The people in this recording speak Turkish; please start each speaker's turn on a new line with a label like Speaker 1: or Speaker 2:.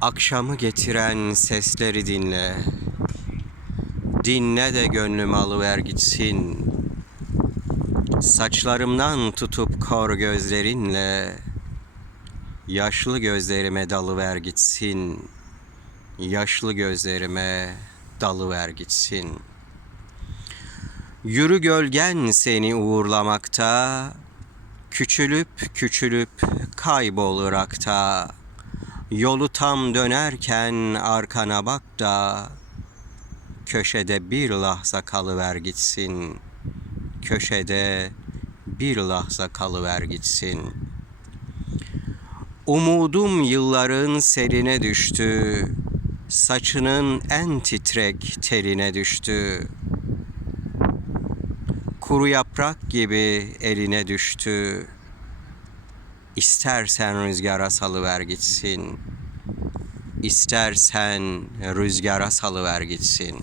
Speaker 1: Akşamı getiren sesleri dinle. Dinle de gönlüm alıver gitsin. Saçlarımdan tutup kor gözlerinle Yaşlı gözlerime dalıver gitsin. Yaşlı gözlerime dalıver gitsin. Yürü gölgen seni uğurlamakta, küçülüp küçülüp kaybolur akta. Yolu tam dönerken arkana bak da, köşede bir lahza kalıver gitsin. Köşede bir lahza kalıver gitsin. Umudum yılların serine düştü. Saçının en titrek teline düştü. Kuru yaprak gibi eline düştü. İstersen rüzgara salıver gitsin. İstersen rüzgara salıver gitsin.